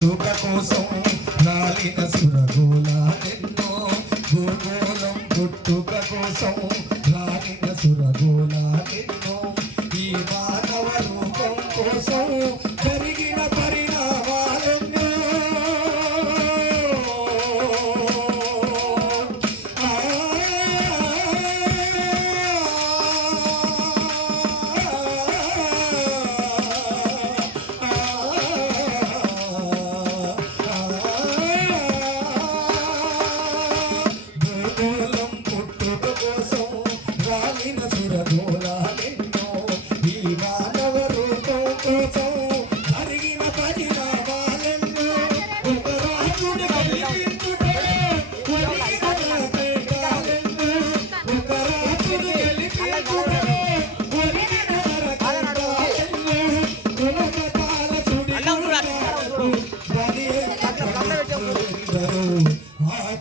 సుఖ కోసం రాలిన సురగోళాలెన్నో భూగోళం పుట్టుక కోసం రాలిన సురగోళాలెన్నో ఈ మానవ రూపం కోసం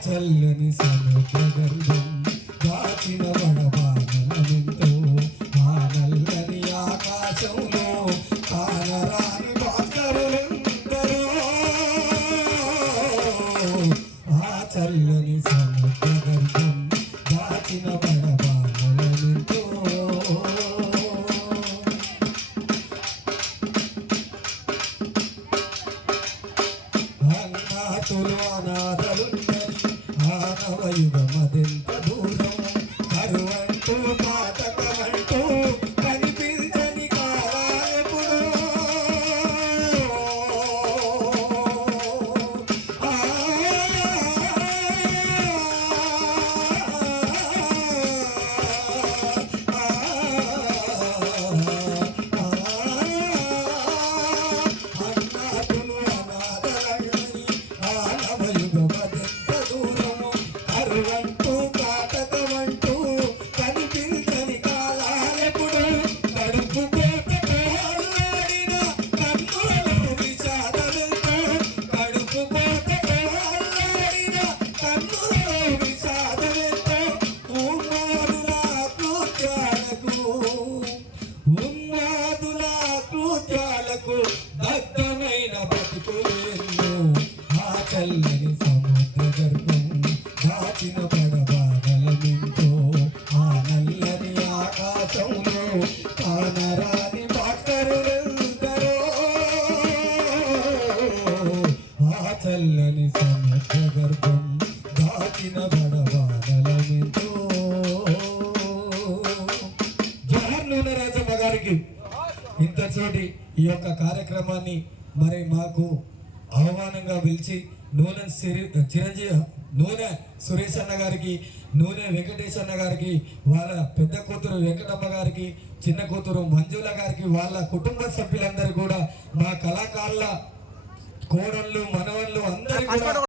చల్లని సముద్ర గర్భం. 左右がまあ電 Thank you. చల్లని సముద్ర గర్భం దాచిన జవహర్ నూనె రాజమ్మ గారికి ఇంతచోటి ఈ యొక్క కార్యక్రమాన్ని మరి మాకు ఆహ్వానంగా పిలిచి నూనె సిరి చిరంజీవి నూనె సురేష్ అన్న గారికి నూనె వెంకటేష్ అన్న గారికి వాళ్ళ పెద్ద కూతురు వెంకటమ్మ గారికి చిన్న కూతురు మంజుల గారికి వాళ్ళ కుటుంబ సభ్యులందరూ కూడా మా కళాకారుల కోడళ్ళు మనవళ్ళు అందరూ కూడా